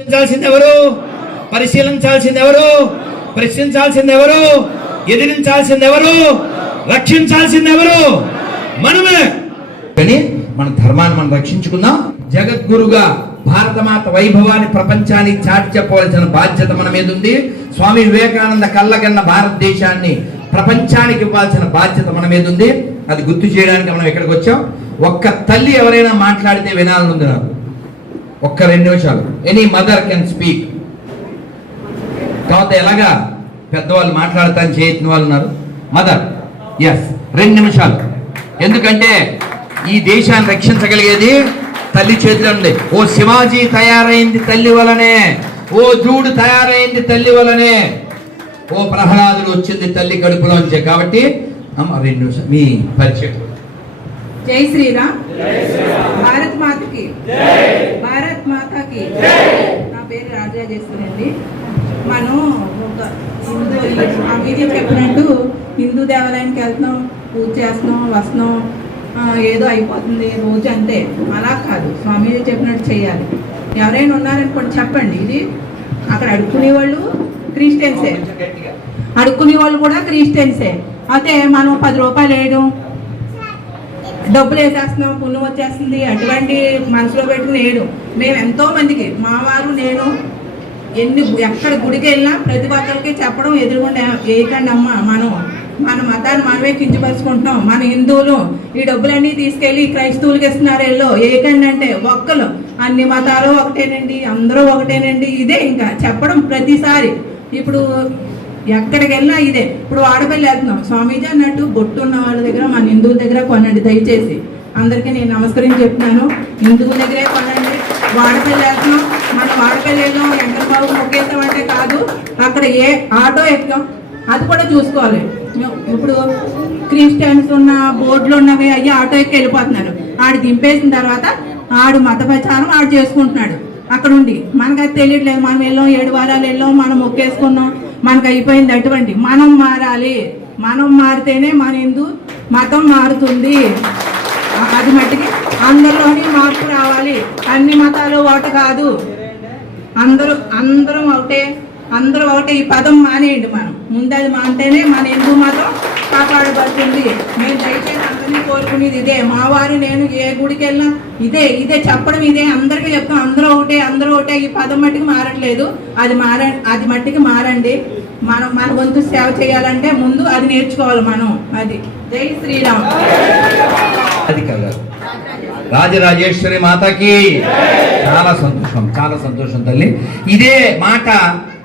ప్రశ్నించాల్సింది ఎవరు పరిశీలించాల్సింది ఎవరు ప్రశ్నించాల్సింది ఎవరు ఎదిరించాల్సింది ఎవరు రక్షించాల్సింది ఎవరు మనమే. కానీ మన ధర్మాన్ని మనం రక్షించుకుందాం. జగద్గురుగా భారతమాత వైభవాన్ని ప్రపంచానికి చాటి చెప్పవలసిన బాధ్యత మన మీద ఉంది. స్వామి వివేకానంద కళ్ళగన్న భారతదేశాన్ని ప్రపంచానికి ఇవ్వాల్సిన బాధ్యత మన మీద ఉంది. అది గుర్తు చేయడానికి మనం ఎక్కడికి వచ్చాం. ఒక్క తల్లి ఎవరైనా మాట్లాడితే వినాలని ఉంది నాకు. ఒక్క రెండు నిమిషాలు. ఎనీ మదర్ కెన్ స్పీక్ తర్వాత ఎలాగా పెద్దవాళ్ళు మాట్లాడతాను చేయని వాళ్ళు ఉన్నారు? మదర్ ఎస్ రెండు నిమిషాలు. ఎందుకంటే ఈ దేశాన్ని రక్షించగలిగేది తల్లి చేతిలో ఉంది. ఓ శివాజీ తయారైంది తల్లి వలనే. ఓ జూడు తయారైంది తల్లి వలనే. ఓ ప్రహ్లాదుడు వచ్చింది తల్లి కడుపులోంచే. కాబట్టి అమ్మ రెండు నిమిషాలు. మీ పరిచయం. జై శ్రీరామ్. భారత్ మాతకి. భారత్ మాతకి. నా పేరు రాజరాజేశ్వరి అండి మనం ఒక హిందూ ఆ మీడియా చెప్పినట్టు హిందూ దేవాలయానికి వెళ్తున్నాం పూజ చేస్తున్నాం వస్తున్నాం. ఏదో అయిపోతుంది రోజు అంతే. అలా కాదు. స్వామి చెప్పినట్టు చేయాలి. ఎవరైనా ఉన్నారనుకోండి చెప్పండి. ఇది అక్కడ అడుక్కునే వాళ్ళు క్రిస్టియన్సే. అడుక్కునే వాళ్ళు కూడా క్రిస్టియన్సే. అయితే మనం పది రూపాయలు వేయడం డబ్బులు వేసేస్తున్నాం పుణ్యం వచ్చేస్తుంది అటువంటి మనసులో పెట్టి నేడు మేము ఎంతో మందికి మా వారు నేను ఎన్ని ఎక్కడ గుడికి వెళ్ళినా ప్రతి ఒక్కరికి చెప్పడం ఎదురుకుండా వేయకండి అమ్మ మనం మన మతాన్ని మనమే కించపరుచుకుంటున్నాం. మన హిందువులు ఈ డబ్బులన్నీ తీసుకెళ్ళి క్రైస్తవులకి ఇస్తున్నారు ఎల్లో ఏకండి అంటే ఒక్కరు అన్ని మతాలు ఒకటేనండి అందరూ ఒకటేనండి ఇదే ఇంకా చెప్పడం ప్రతిసారి. ఇప్పుడు ఎక్కడికి వెళ్ళినా ఇదే. ఇప్పుడు ఆడపల్లి వెళ్తున్నాం. స్వామీజీ అన్నట్టు బొట్టు ఉన్న వాళ్ళ దగ్గర మన హిందువుల దగ్గర కొనండి దయచేసి. అందరికీ నేను నమస్కరించి చెప్తున్నాను. హిందువుల దగ్గరే కొనండి. వాడపల్లి వెళ్తున్నాం. మన వాడపల్లి వెళ్ళాం వెంకటబాబు మొక్కేస్తామంటే కాదు అక్కడ ఏ ఆటో ఎక్కాం అది కూడా చూసుకోవాలి. ఇప్పుడు క్రిస్టియన్స్ ఉన్న బోర్డులు ఉన్నవి అయ్యి ఆటో ఎక్కి వెళ్ళిపోతున్నారు. ఆడు దింపేసిన తర్వాత ఆడు మత ప్రచారం ఆడు చేసుకుంటున్నాడు. అక్కడ ఉండి. మనకు అది తెలియట్లేదు. మనం వెళ్ళాం ఏడు వారాలు వెళ్ళాం మనం మొక్కేసుకున్నాం. మనకు అయిపోయింది అటువంటి. మనం మారాలి. మనం మారితేనే మన హిందూ మతం మారుతుంది. అది మట్టికి అందరిలోని మార్పు రావాలి. అన్ని మతాలు ఒకటి కాదు. అందరూ అందరం ఒకటే. అందరూ ఒకటే. ఈ పదం మానేయండి మనం. ముందది మానితేనే మన హిందూ మతం కాపాడబడుతుంది. మేము దయచేసి అందరినీ కోరుకునేది ఇదే. మా వారు నేను ఏ గుడికి వెళ్ళినా ఇదే ఇదే చెప్పడం ఇదే. అందరికీ చెప్తాం అందరూ ఒకటే అందరూ ఒకటే. ఈ పదం మట్టికి మారట్లేదు. అది మార అది మట్టికి మారండి. మనం మన వంతు సేవ చేయాలంటే ముందు అది నేర్చుకోవాలి మనం. అది. జై శ్రీరామ్. అది కదా. రాజరాజేశ్వరి మాతకి చాలా సంతోషం చాలా సంతోషం తల్లి. ఇదే మాట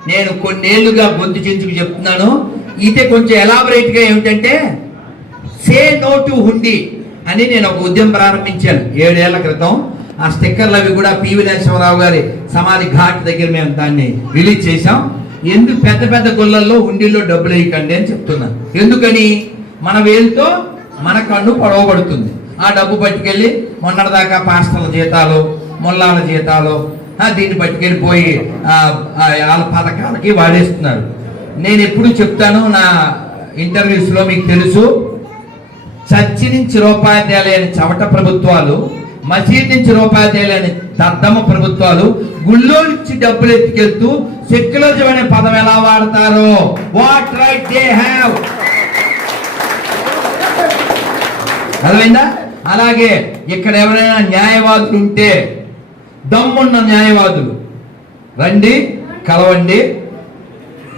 నేను కొన్నేళ్ళుగా గొంతు చెంచుకు చెప్తున్నాను. ఇదే కొంచెం ఎలాబరేట్గా ఏమిటంటే సే నో టు హుండి అని నేను ఒక ఉద్యమం ప్రారంభించాను. ఏడేళ్ళ క్రితం ఆ స్టిక్కర్లు అవి కూడా పివి నరసింహరావు గారి సమాధి ఘాట్ దగ్గర మేము దాన్ని రిలీజ్ చేశాం. ఎందుకు పెద్ద పెద్ద గుళ్ళల్లో హుండీల్లో డబ్బులు వేయకండి అని చెప్తున్నాను ఎందుకని? మన వేలుతో మన కన్ను పొడవబడుతుంది. ఆ డబ్బు పట్టుకెళ్ళి మొన్నటిదాకా పాస్టర్ల జీతాలు మొల్లాల జీతాలు ఆ, దీన్ని పట్టుకెళ్ళి పోయి ఆ, వాళ్ళ పథకాలకి వాడేస్తున్నారు. నేను ఎప్పుడు చెప్తాను నా ఇంటర్వ్యూస్లో మీకు తెలుసు. చర్చి నుంచి రూపాయి తేలేని చవట ప్రభుత్వాలు మసీద్ నుంచి రూపాయి తేలేని దద్దమ్మ ప్రభుత్వాలు గుళ్ళో నుంచి డబ్బులు ఎత్తుకెళ్తూ సెక్యులరిజం అనే పదం ఎలా వాడతారో? వాట్ రైట్ దే హ్యావ్ అర్థమైందా? అలాగే ఇక్కడ ఎవరైనా న్యాయవాదులు ఉంటే దమ్మున్న న్యాయవాదులు. రండి కలవండి.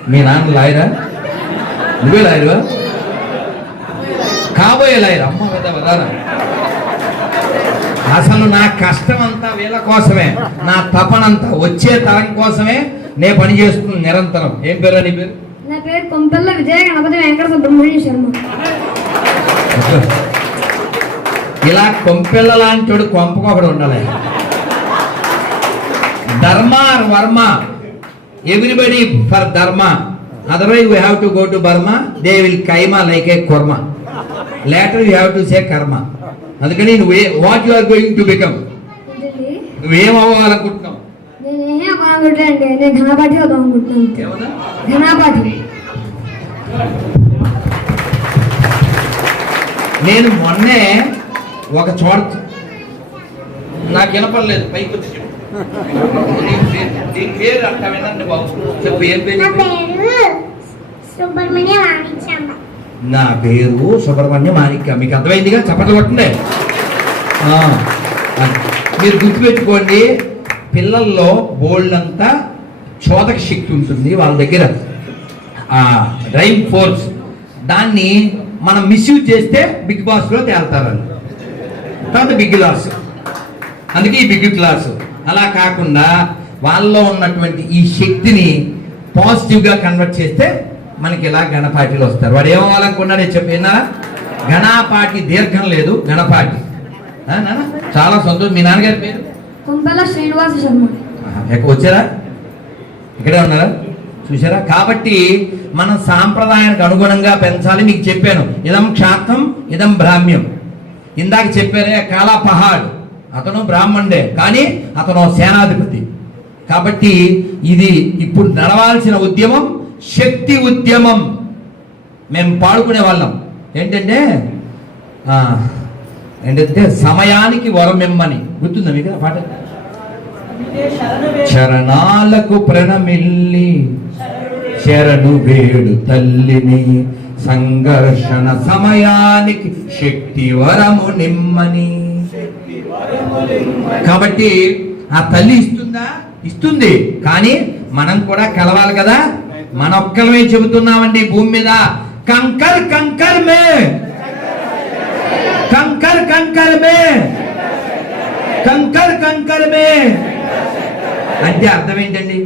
మీ నాన్న లాయరా? నువ్వే లాయరువా? కాబోయే లాయర్ అమ్మ పెద్ద వదారా అసలు నా కష్టం అంతా వీళ్ళ కోసమే నా తపనంతా వచ్చే తరం కోసమే నే పని చేస్తుంది నిరంతరం. ఏం పేరు నీ పేరు? నా పేరు కొంపెల్ల విజయ గణపతి వెంకట సుబ్రహ్మణ్య శర్మ. ఇలా కొంపెళ్ళ లాంటి కొంపకొకడు ఉండాలి. Dharma Varma. Everybody for Dharma. Otherwise we have to go to Burma they will keema like a kurma later you have to say karma అందుకని నువ్వు what you are going to become నువ్వేం అవ్వాలనుకుంటున్నావు? నేను మొన్నే ఒక చోట నాకు వినపడలేదు. పైకి వచ్చి చెప్పు. నీ పేరు వినండి బాబు. చెప్పు ఏం పేరు సుబ్రహ్మణ్య వాణిజ్యమ్మ నా పేరు సుబ్రహ్మణ్య మాణిక్య. మీకు అర్థమైందిగా? చప్పట్లు కొట్టండి. మీరు గుర్తుపెట్టుకోండి పిల్లల్లో బోల్డ్ అంతా చోదక శక్తి ఉంటుంది వాళ్ళ దగ్గర. ఆ ఫోర్స్. దాన్ని మనం మిస్యూజ్ చేస్తే బిగ్ బాస్లో తేలుతారని. తర్వాత బిగ్ లాస్ అందుకే ఈ బిగ్ క్లాస్. అలా కాకుండా వాళ్ళలో ఉన్నటువంటి ఈ శక్తిని పాజిటివ్గా కన్వర్ట్ చేస్తే మనకి ఇలా గణపాటిలు వస్తారు. వాడు ఏమవ్వాలనుకున్నాడే? చెప్పినా గణపాటి దీర్ఘం లేదు గణపాటి? చాలా సంతోషం. మీ నాన్నగారి పేరు? కుంపల శ్రీనివాస శర్మ. ఆహా, ఎక్క- వచ్చారా? ఇక్కడే ఉన్నారా? చూసారా కాబట్టి మనం సాంప్రదాయానికి అనుగుణంగా పెంచాలి. మీకు చెప్పాను. ఇదం క్షాత్రం ఇదం బ్రాహ్మ్యం. ఇందాక చెప్పారే కాలా పహాడ్. అతను బ్రాహ్మణుడే కానీ అతను సేనాధిపతి. కాబట్టి ఇది ఇప్పుడు నడవాల్సిన ఉద్యమం. శక్తి ఉద్యమం. మేము పాడుకునే వాళ్ళం. ఏంటంటే ఏంటంటే సమయానికి వరమిమ్మని గుర్తుందా మీకు పాట? చరణాలకు ప్రణమిల్లి శరణు వేడు తల్లిని. సంఘర్షణ సమయానికి శక్తి వరము నిమ్మని. కాబట్టి ఆ తల్లి ఇస్తుందా? ఇస్తుంది. కానీ మనం కూడా కలవాలి కదా. మన ఒక్కలమే చెబుతున్నామండి భూమి మీద. కంకర్ కంకర్ మే. కంకర్ కంకర్ మే. కంకర్ కంకర్ మే. అంటే అర్థం ఏంటండి?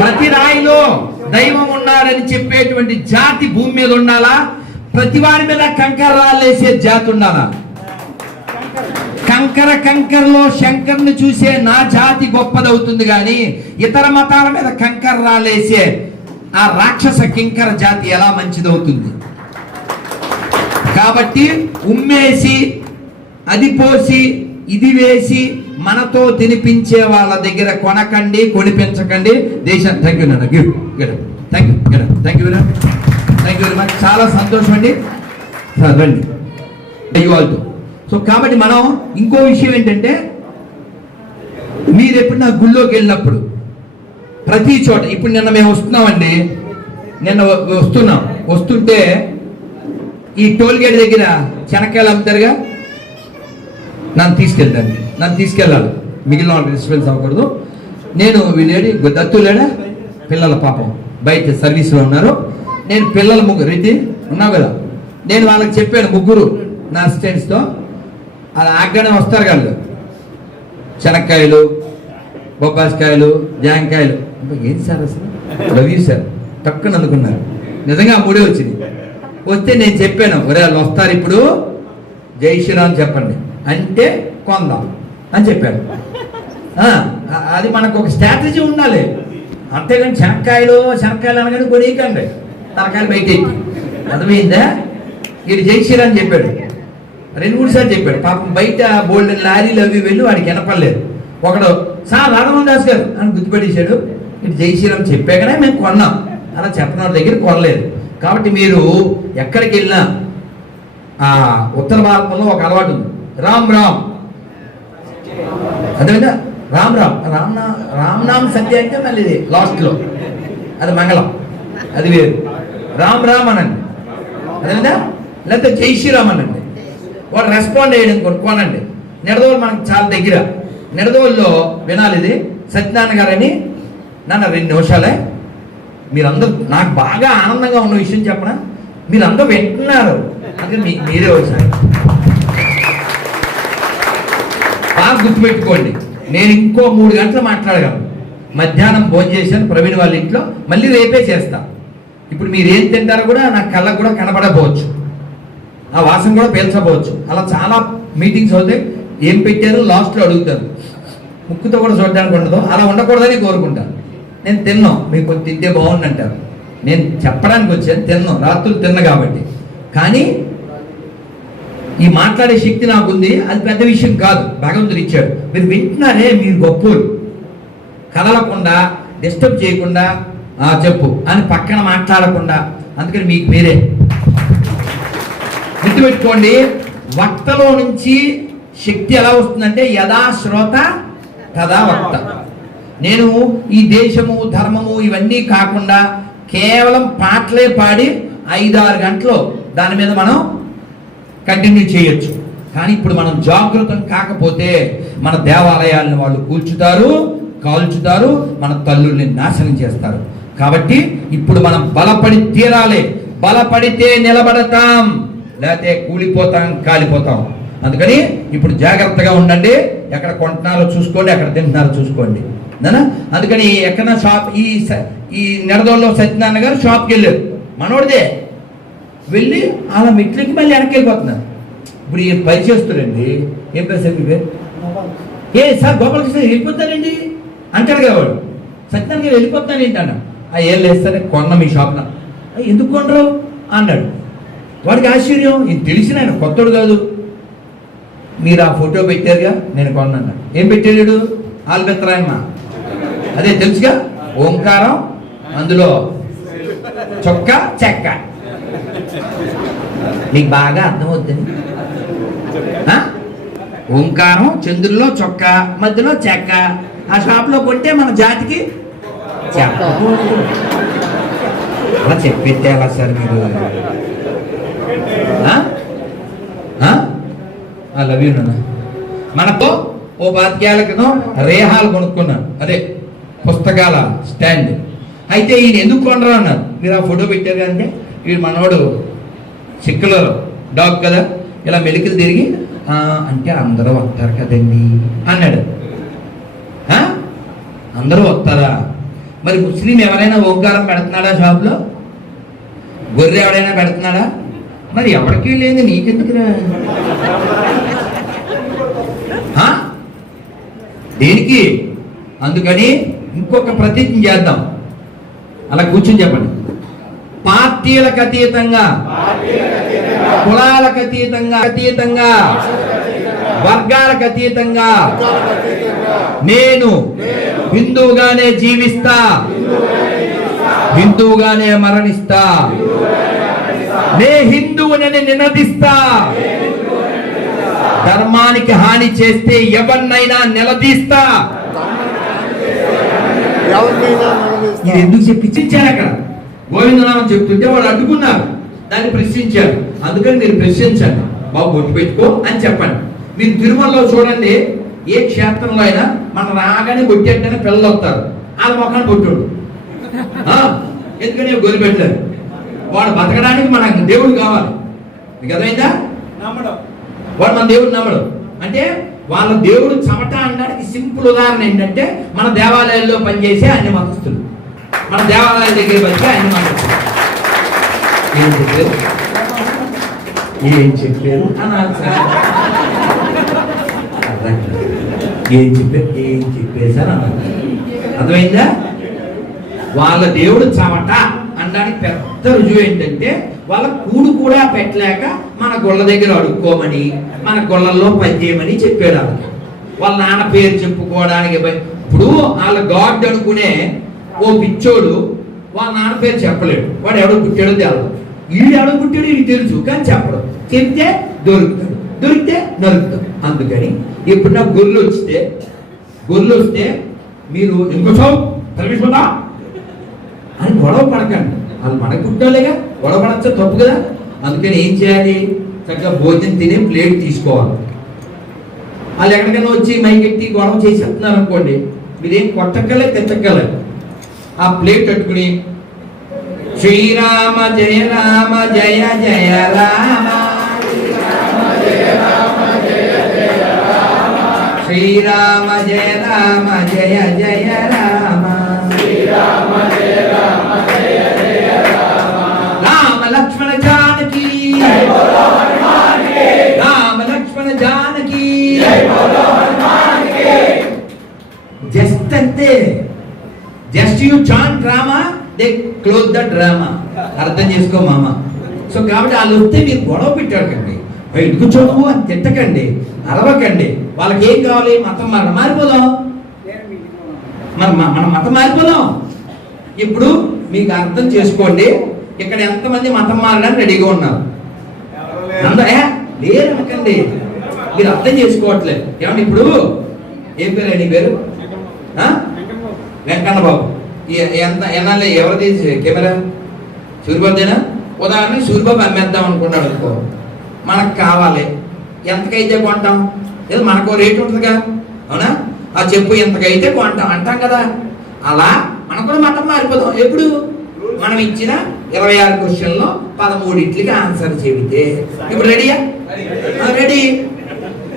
ప్రతి రాయిలో దైవం ఉన్నారని చెప్పేటువంటి జాతి భూమి మీద ఉండాలా? ప్రతి వారి మీద కంకర రాళ్ళేసే జాతి ఉండాలా? కంకర కంకరలో శంకర్ని చూసే నా జాతి గొప్పదవుతుంది కానీ ఇతర మతాల మీద కంకర రాలేసే ఆ రాక్షస కింకర జాతి ఎలా మంచిదవుతుంది? కాబట్టి ఉమ్మేసి అది పోసి ఇది వేసి మనతో తినిపించే వాళ్ళ దగ్గర కొనకండి కొనిపించకండి. దేశం థ్యాంక్ యూ నాన్న. Give thank you thank you thank you very much చాలా సంతోషం అండి సార్ రండి యూ సో కాబట్టి మనం ఇంకో విషయం ఏంటంటే మీరు ఎప్పుడు నా గుళ్ళోకి వెళ్ళినప్పుడు ప్రతి చోట ఇప్పుడు నిన్న మేము వస్తున్నామండి నిన్న వ- వస్తున్నాం. వస్తుంటే ఈ టోల్ గేట్ దగ్గర చెనక్కాయలు అమ్ముతారుగా? నన్ను తీసుకెళ్తాను నన్ను తీసుకెళ్ళాలి. మిగిలిన వాళ్ళు డిస్టర్బెన్స్ అవ్వకూడదు. నేను వీళ్ళేడి దత్తులేడా పిల్లల పాపం. బయట సర్వీస్లో ఉన్నారు. నేను పిల్లల ముగ్గురు. రెడ్డి ఉన్నావు కదా? నేను వాళ్ళకి చెప్పాను ముగ్గురు నా అసిస్టెంట్స్తో అలా ఆగ్గానే వస్తారు వాళ్ళు శనక్కాయలు బొబ్బాసికాయలు జాంకాయలు. ఏం సార్ అసలు? రవి సార్ టక్కున అందుకున్నారు నిజంగా ఆ మూడే వచ్చింది వస్తే నేను చెప్పాను ఒరే వాళ్ళు వస్తారు ఇప్పుడు జై శ్రీరామ్ చెప్పండి. అంటే కొందాం అని చెప్పాను. అది మనకు ఒక స్ట్రాటజీ ఉండాలి. అంతేగాని శనక్కాయలు శనక్కాయలు అనగానే కొనియకండి తలకాయలు బయట అర్థమైందా? వీడు జై శ్రీరామ్ చెప్పాడు. రెండు మూడు సార్లు చెప్పాడు. పాపం బయట బోల్డ్ లారీలు అవి వెళ్ళి వాడికి వినపడలేదు. ఒకడు సార్ రాఘవన్ దాస్ గారు అని గుర్తుపెట్టేశాడు. ఇటు జై శ్రీరామ్ చెప్పాకనే మేము కొన్నాం. అలా చెప్పిన దగ్గర కొనలేదు. కాబట్టి మీరు ఎక్కడికి వెళ్ళినా ఆ ఉత్తర భారతంలో ఒక అలవాటు ఉంది. రామ్ రామ్. అదేవిధంగా రామ్ రామ్. రామ్ రామ్నామ్ రామ్ సత్య అంటే మళ్ళీ ఇది లాస్ట్లో. అది మంగళం. అది వేరు. రామ్ రామ్ అనండి. అదేవిధంగా లేకపోతే జై శ్రీరామ్ అనండి. వాడు రెస్పాండ్ అయ్యడం కొనుక్కోనండి. నిడదోలు మనకు చాలా దగ్గర. నిడదోలులో వినాలి ఇది. సత్యనారాయణ గారని నాన్న రెండు నిమిషాలే. మీరందరూ నాకు బాగా ఆనందంగా ఉన్న విషయం చెప్పనా? మీరందరూ వింటున్నారు. అంటే మీ మీరే ఒకసారి. బాగా గుర్తుపెట్టుకోండి. నేను ఇంకో మూడు గంటలు మాట్లాడగలను. మధ్యాహ్నం భోజనం చేశాను ప్రవీణ్ వాళ్ళ ఇంట్లో. మళ్ళీ రేపే చేస్తా. ఇప్పుడు మీరు ఏం తింటారో కూడా నా కళ్ళకు కూడా కనపడకపోవచ్చు. ఆ వాసన కూడా పీల్చకపోవచ్చు అలా చాలా మీటింగ్స్ అవుతాయి. ఏం పెట్టారో? లాస్ట్లో అడుగుతారు. ముక్కుతో కూడా చూడడానికి ఉండదు. అలా ఉండకూడదని కోరుకుంటాను నేను తిన్నాం. మీకు తింటే బాగుంది అంటారు. నేను చెప్పడానికి వచ్చాను. తిన్నాం. రాత్రులు తిన్న కాబట్టి. కానీ ఈ మాట్లాడే శక్తి నాకుంది. అది పెద్ద విషయం కాదు. భగవంతుడు ఇచ్చాడు. మీరు వింటున్నారే మీరు గొప్పలు. కదలకుండా డిస్టర్బ్ చేయకుండా చెప్పు అని పక్కన మాట్లాడకుండా. అందుకని మీకు మీరే. గుర్తుపెట్టుకోండి వక్తలో నుంచి శక్తి ఎలా వస్తుందంటే యథా శ్రోత తదా వక్త నేను ఈ దేశము ధర్మము ఇవన్నీ కాకుండా కేవలం పాటలే పాడి ఐదారు గంటలు దాని మీద మనం కంటిన్యూ చేయొచ్చు. కానీ ఇప్పుడు మనం జాగృతం కాకపోతే మన దేవాలయాలను వాళ్ళు కూల్చుతారు కాల్చుతారు మన తల్లుల్ని నాశనం చేస్తారు. కాబట్టి ఇప్పుడు మనం బలపడి తీరాలి. బలపడితే నిలబడతాం. లేకపోతే కూలిపోతాం కాలిపోతాం. అందుకని ఇప్పుడు జాగ్రత్తగా ఉండండి. ఎక్కడ కొంటున్నారో చూసుకోండి ఎక్కడ తింటున్నారో చూసుకోండి. నానా? అందుకని ఎక్కడ షాప్ ఈ స- ఈ నెడదోళ్ళలో సత్యనారాయణ గారు షాప్కి వెళ్ళారు. మనోడిదే. వెళ్ళి అలా మెట్లకి మళ్ళీ వెనక్కి వెళ్ళిపోతున్నారు. ఇప్పుడు ఈయన పని చేస్తారండి ఏం పేరు సార్ మీ పేరు? ఏ సార్ గోపాలకృష్ణ వెళ్ళిపోతారండి అంటాడు కావాడు సత్యనారాయణ గారు వెళ్ళిపోతాను ఏంటన్నా ఆ ఏం లేదు సరే కొన్న మీ షాప్న ఎందుకు కొనరు? అన్నాడు. వాడికి ఆశ్చర్యం ఇది తెలిసిన ఆయన కొత్తడు కాదు. మీరు ఆ ఫోటో పెట్టారుగా? నేను కొన్నాను. ఏం పెట్టాడు? ఆల్బెత్రాయమ్మ. అదే తెలుసుగా? ఓంకారం అందులో చొక్క చెక్క. నీకు బాగా అర్థమవుతుంది ఓంకారం చంద్రుల్లో చొక్క మధ్యలో చెక్క. ఆ షాప్లో కొంటే మన జాతికి చెక్క. అలా చెప్పెట్టే సార్ మీరు? లవ్ యూ నాన్న మనతో ఓ పాతికేళ్ళ క్రితం రేహాలు కొనుక్కున్నాను అదే పుస్తకాల స్టాండ్. అయితే ఈయన ఎందుకు కొనరు అన్నారు. మీరు ఆ ఫోటో పెట్టారు అంటే వీడు మనవాడు సిక్కులో డాగ్ కదా ఇలా మెలికలు తిరిగి అంటే అందరూ వస్తారు కదండి అన్నాడు. అందరూ వస్తారా? మరి ముస్లిం ఎవరైనా ఓంకారం పెడుతున్నాడా షాప్లో? గొర్రె ఎవడైనా పెడుతున్నాడా? మరి ఎవరికి లేదు నీకెందుకురా ఆ? దేనికి? అందుకని ఇంకొక ప్రతిజ్ఞ చేద్దాం. అలా కూర్చొని చెప్పండి. పార్టీలకు అతీతంగా. కులాలకు అతీతంగా. అతీతంగా. వర్గాలకు అతీతంగా. నేను హిందువుగానే జీవిస్తా. హిందువుగానే మరణిస్తా. నే హిందువునని నినదిస్తా. ధర్మానికి హాని చేస్తే ఎవరినైనా నిలదీస్తా? ఇది ఎందుకు చెప్పించారు అక్కడ? గోవిందనామం చెప్తుంటే వాళ్ళు అడ్డుకున్నారు. దాన్ని ప్రశ్నించారు. అందుకని మీరు ప్రశ్నించండి బాబు బొట్టు పెట్టుకో అని చెప్పండి. మీరు తిరుమలలో చూడండి ఏ క్షేత్రంలో అయినా మన రాగానే కొట్టేటనే పిల్లలు వస్తారు. వాళ్ళ మొక్కని కొట్టుడు ఎందుకని పెట్టారు వాడు బతకడానికి మనకు దేవుడు కావాలి. మీకు అర్థమైందా? వాడు మన దేవుడు నమ్మడు. అంటే వాళ్ళ దేవుడు చమట అనడానికి సింపుల్ ఉదాహరణ ఏంటంటే మన దేవాలయాల్లో పనిచేసే అన్ని మతస్థులు మన దేవాలయాల దగ్గర పనిచే అన్ని మతస్థులు ఏం చెప్పారు? ఏం చెప్పారు? ఏం చెప్పారు? ఏం చెప్పారు అన్నారు అర్థమైందా? వాళ్ళ దేవుడు చమట అనడానికి పెద్ద రుజువు ఏంటంటే వాళ్ళ కూడు కూడా పెట్టలేక మన గుళ్ళ దగ్గర అడుక్కోమని మన గుళ్ళల్లో పనిచేయమని చెప్పాడు ఆమె. వాళ్ళ నాన్న పేరు చెప్పుకోవడానికి ఇప్పుడు వాళ్ళ గాడ్ అనుకునే ఓ పిచ్చోడు వాళ్ళ నాన్న పేరు చెప్పలేడు. వాడు ఎవడో పుట్టాడో తెలదు వీడు ఎవడో పుట్టాడు వీడు తెలుసు కానీ చెప్పడు. చెప్తే దొరుకుతాడు. దొరికితే నరుకుతాడు. అందుకని ఇప్పుడు నాకు గొర్రెలు వస్తే గొర్రెలు వస్తే మీరు ఇంకో చౌ అని గొడవ పడకండి. వాళ్ళు మనకు కుట్టాలేగా గొడవ పడచ్చా? తప్పు కదా. అందుకని ఏం చేయాలి? చక్కగా భోజనం తినే ప్లేట్ తీసుకోవాలి. వాళ్ళు ఎక్కడికైనా వచ్చి మైకెట్టి గొడవ చేసేస్తున్నారు అనుకోండి మీరేం కొట్టక్కలే తెచ్చక్కలే ఆ ప్లేట్ కట్టుకుని శ్రీరామ జయ రామ జయ జయ రామ శ్రీరామ జయ రామ జయ జయ రామ రామ జస్ట్ అంతే just you Chan drama they close the drama. అర్థం చేసుకో మామ. సో కాబట్టి వాళ్ళు వస్తే మీరు గొడవ పెట్టాకండి. బయట చదువు అని తిట్టకండి. అరవకండి. వాళ్ళకి ఏం కావాలి? మతం మార మారిపోదాం. మన మన- మతం మారిపోదాం. ఇప్పుడు మీకు అర్థం చేసుకోండి. ఇక్కడ ఎంతమంది మతం మారడానికి రెడీగా ఉన్నారు? అందరే లేరు అనకండి మీరు అర్థం చేసుకోవట్లేదు. ఏమన్నా ఇప్పుడు? ఏం పేరు నీ పేరు? వెంకన్న బాబు ఎంత ఎన్నాళ్ళు ఎవరిది కెమెరా? సూర్యబాబుదేనా? ఉదాహరణ సూర్యబాబు అమ్మేద్దాం అనుకున్నాడు అనుకో. మనకు కావాలి. ఎంతకైతే కొంటాం? లేదు మనకు రేటు ఉంటుందిగా. అవునా? ఆ చెప్పు ఎంతకైతే కొంటాం? అంటాం కదా. అలా మనం కూడా మతం మారిపోదాం. ఎప్పుడు? మనం ఇచ్చిన ఇరవై ఆరు క్వశ్చన్లో పదమూడింటికి ఆన్సర్ చెబితే. ఇప్పుడు రెడీయా? రెడీ.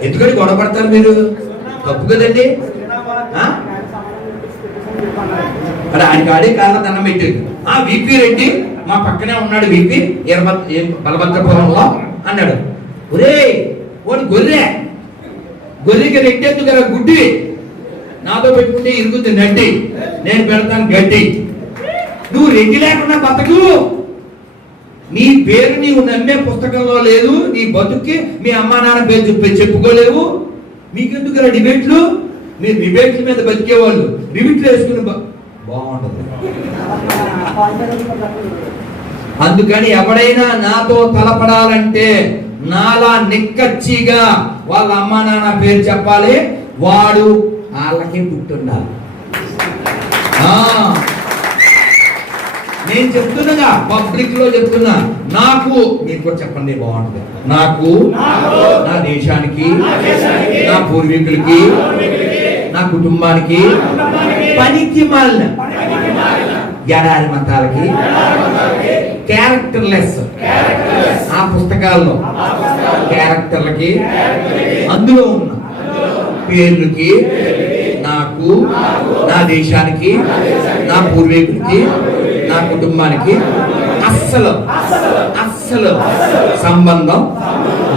ఎందుకంటే గొడవ పడతారు మీరు? తప్పు కదండి. మరి ఆయన కాడే కాళ్ళ దండం పెట్టాడు ఆ విపి రెడ్డి మా పక్కనే ఉన్నాడు విపి బలభద్రపురంలో అన్నాడు. ఒరే ఓడి గొర్రె గొర్రెకి రెట్టేందుకు కదా గుడ్డి? నాతో పెట్టుకుంటే ఇరుగుద్ది నడ్డి. నేను పెడతాను గడ్డి. నువ్వు రెడ్డి లేకుండా బతకు. నీ పేరు నీవు నమ్మే పుస్తకంలో లేదు నీ బతుక్కి మీ అమ్మా నాన్న పేరు చెప్పి చెప్పుకోలేవు. మీకెందుకు డిబేట్లు? మీరు డిబేట్ల మీద బతికేవాళ్ళు. డిబేట్లు వేసుకుని బాగుంటుంది. అందుకని ఎవడైనా నాతో తలపడాలంటే నాలా నిక్కచ్చిగా వాళ్ళ అమ్మా నాన్న పేరు చెప్పాలి. వాడు వాళ్ళకే పుట్టుండాలి. ఆ, నేను చెప్తున్నాగా పబ్లిక్లో చెప్తున్నా నాకు మీరు కూడా చెప్పండి బాగుంటుంది. నాకు నా దేశానికి నా పూర్వీకులకి నా కుటుంబానికి పనికి మాలిన ఎడారి మతాలకి. క్యారెక్టర్ లెస్ ఆ పుస్తకాల్లో. క్యారెక్టర్లకి. అందులో ఉన్న పేర్లకి. నాకు నా దేశానికి నా పూర్వీకులకి నా కుటుంబానికి అస్సలు అస్సలు సంబంధం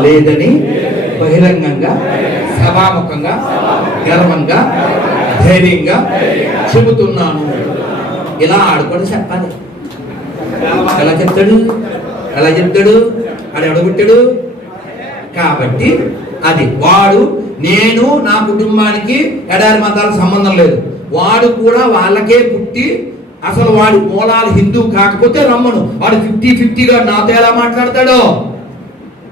లేదని బహిరంగంగా సభాముఖంగా గర్వంగా ధైర్యంగా చెబుతున్నాను. ఇలా ఆడుకొని చెప్పాలి. ఎలా చెప్తాడు? ఎలా చెప్తాడు? అని ఎవడబుట్టాడు కాబట్టి అది వాడు నేను నా కుటుంబానికి ఎడారి మతాలకు సంబంధం లేదు. వాడు కూడా వాళ్ళకే పుట్టి అసలు వాడి మూలాలు హిందూ కాకపోతే రమ్మను. వాడు ఫిఫ్టీ ఫిఫ్టీగా నాతో ఎలా మాట్లాడతాడో?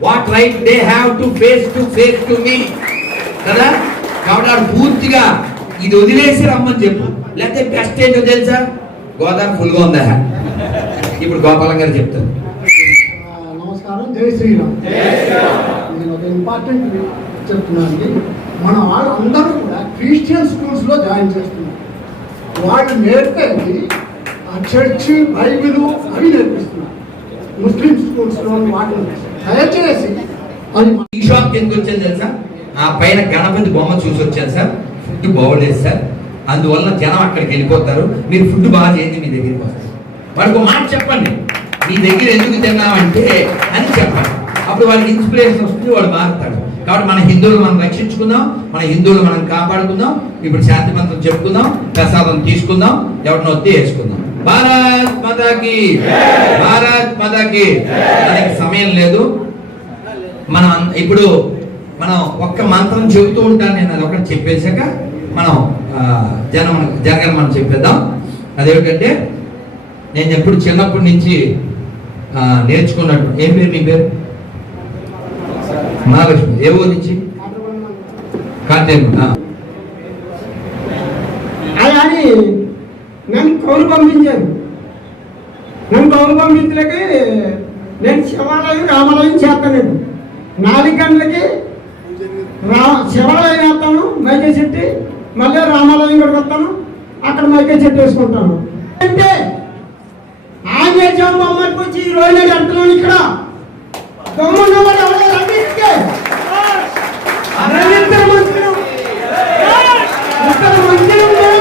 What right they have to face to face to me కదా? కాబట్టి వాడు పూర్తిగా ఇది వదిలేసి రమ్మని చెప్పు. లేకపోతే బెస్ట్ ఏంటో తెలుసా? గోదావరి ఫుల్గా ఉందా? ఇప్పుడు గోపాలం గారు చెప్తారు. నమస్కారం. జై శ్రీరామ్. నేను ఒక ఇంపార్టెంట్ చెప్తున్నానండి మన వాళ్ళు అందరూ కూడా క్రిస్టియన్ స్కూల్స్లో జాయిన్ చేస్తున్నారు. వాళ్ళు నేర్పేది ఆ చర్చ్ బైబిల్ అవి నేర్పిస్తున్నారు. ముస్లిం స్కూల్స్లో వాటిని దయచేసి అది ఈ షాప్ ఎందుకు వచ్చాను తెలుసా? ఆ పైన గణపతి బొమ్మ చూసి వచ్చాను సార్. ఫుడ్ బాగోలేదు సార్. అందువల్ల జనం అక్కడికి వెళ్ళిపోతారు. మీరు ఫుడ్ బాగా చేయండి మీ దగ్గరికి వస్తారు. వాళ్ళకు ఒక మాట చెప్పండి. మీ దగ్గర ఎందుకు తిన్నామంటే అని చెప్పండి. అప్పుడు వాళ్ళకి ఇన్స్పిరేషన్ వస్తుంది వాడు మారుతాడు కాబట్టి మన హిందువులు మనం రక్షించుకుందాం మన హిందువులు మనం కాపాడుకుందాం ఇప్పుడు శాంతి మంత్రం చెప్పుకుందాం ప్రసాదం తీసుకుందాం ఎవరిని వస్తే వేసుకుందాం భారత్ మాతాకి భారత్ మాతాకి మనకి సమయం లేదు. మనం ఇప్పుడు మనం ఒక్క మంత్రం చెబుతూ ఉంటాను నేను అది ఒకటి చెప్పేశాక మనం జనం జనగణ మనం చెప్పేద్దాం. అదేమిటంటే నేను ఎప్పుడు చిన్నప్పటి నుంచి నేర్చుకున్నాను నేర్చుకున్నట్టు. ఏం పేరు నీ పేరు? మహాలక్ష్మి. ఏ ఊరు నుంచి? కాటేరు. అని నన్ను కౌలు పంపించారు. నన్ను కౌలు పంపించలేక నేను శివాలయం రామాలయం చేస్తాను నాలుగు గంటలకి రా శివాలయం వేస్తాను మైకే చెట్టి మళ్ళీ రామాలయం కూడా వస్తాను అక్కడ మైకే చెట్టు వేసుకుంటాను. అంటే ఆంజనేయ స్వామి బొమ్మకి వచ్చి ఈ రోజు నేను అంటున్నాను ఇక్కడ వాడు ఎవరో రండి ఇక్కడికి. రండి ఇద్దరు మంత్రులు. ఇద్దరు మంత్రులు ఉన్నారు.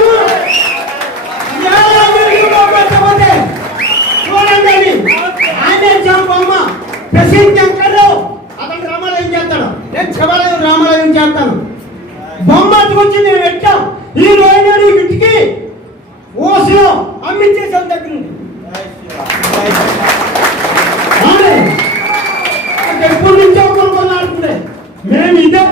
అతను రామాలయం చేస్తాడు నేను శివాలయం రామాలయం చేస్తాను బొమ్మ వచ్చి నేను పెట్టాం ఈ రోజు ఇంటికి ఓసులో అమ్మించేసాను దగ్గర నుండి. అవునే? ఎప్పటి నుంచో కొనుక్కున్నాడు మేము ఇదే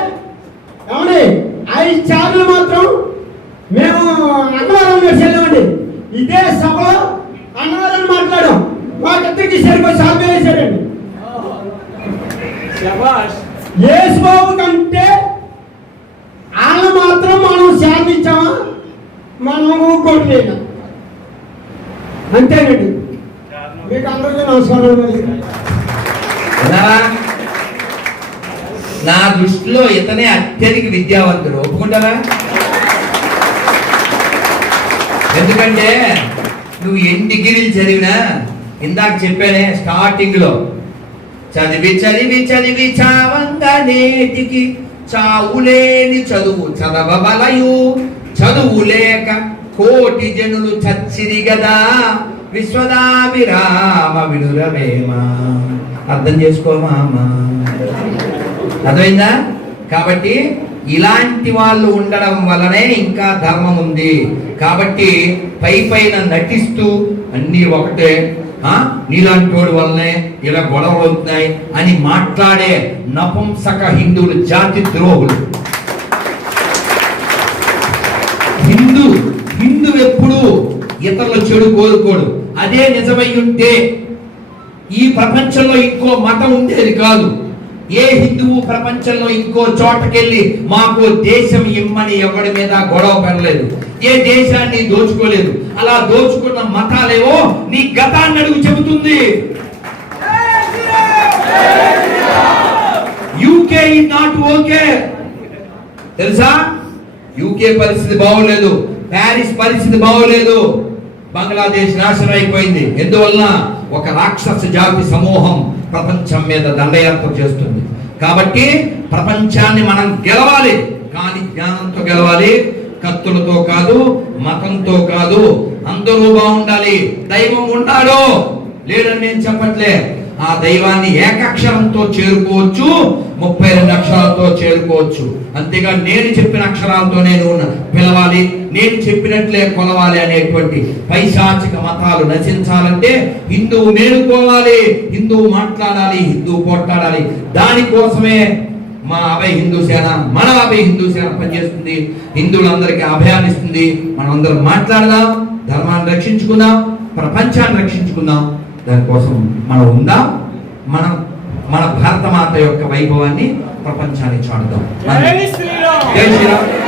యేసుబాబు కంటే వాళ్ళు మాత్రం మనం శాంతించామా మనం ఊరుకోండి అంతేనండి. మీకు అందరికీ నమస్కారం నా దృష్టిలో ఇతనే అత్యధిక విద్యావంతుడు. ఒప్పుకుంటారా? ఎందుకంటే నువ్వు ఎన్ని డిగ్రీలు చదివినా ఇందాక చెప్పానే స్టార్టింగ్లో చదివి చదివి చదివి చావా నేటికి చావులేని చదువు చదవబలయు చదువు లేక కోటి జనులు చచ్చిరి గదా. విశ్వదాభిరామ వినురవేమ? అర్థం చేసుకోమామా అర్థమైందా? కాబట్టి ఇలాంటి వాళ్ళు ఉండడం వలనే ఇంకా ధర్మం ఉంది. కాబట్టి పై పైన నటిస్తూ అన్నీ ఒకటే. నీలాంటి వాడి వల్లనే ఇలా గొడవలు అవుతున్నాయి అని మాట్లాడే నపుంసక హిందువులు జాతి ద్రోహులు. హిందూ హిందూ ఎప్పుడు ఇతరుల చెడు కోరుకోడు. అదే నిజమై ఉంటే ఈ ప్రపంచంలో ఇంకో మతం ఉండేది కాదు. ఏ హిందువు ప్రపంచంలో ఇంకో చోటకెళ్ళి మాకు దేశం ఇమ్మని ఎవడి మీద గొడవ పడలేదు. ఏ దేశాన్ని దోచుకోలేదు? అలా దోచుకున్న మతాలేవో నీ గతాన్ని అడుగు చెబుతుంది. యూకే ఈ నాట్ ఓకే. తెలుసా? యూకే పరిస్థితి బాగోలేదు. ప్యారిస్ పరిస్థితి బాగోలేదు. బంగ్లాదేశ్ నాశనం అయిపోయింది. ఎందువలన? ఒక రాక్షస జాతి సమూహం ప్రపంచం మీద దండయాత్ర చేస్తుంది. కాబట్టి ప్రపంచాన్ని మనం గెలవాలి. కానీ జ్ఞానంతో గెలవాలి. కత్తులతో కాదు మతంతో కాదు. అందరూ బాగుండాలి. దైవం ఉన్నాడు. లేడని నేను చెప్పట్లే. ఆ దైవాన్ని ఏకక్షరంతో చేరుకోవచ్చు ముప్పై రెండు అక్షరాలతో చేరుకోవచ్చు. అంతేగా నేను చెప్పిన అక్షరాలతో నేను పిలవాలి నేను చెప్పినట్లే కొలవాలి అనేటువంటి పైశాచిక మతాలు నశించాలంటే హిందువు మేలుకోవాలి హిందువు మాట్లాడాలి హిందువు కొట్లాడాలి దానికోసమే మా అభయ హిందూ సేన మన అభయ హిందూ సేన పనిచేస్తుంది. హిందువులందరికీ అభయాన్ని ఇస్తుంది. మనం అందరం మాట్లాడదాం ధర్మాన్ని రక్షించుకుందాం ప్రపంచాన్ని రక్షించుకుందాం. దానికోసం మనం ఉందాం. మనం మన భారత మాత యొక్క వైభవాన్ని ప్రపంచానికి చాటుదాం. జై శ్రీరామ్.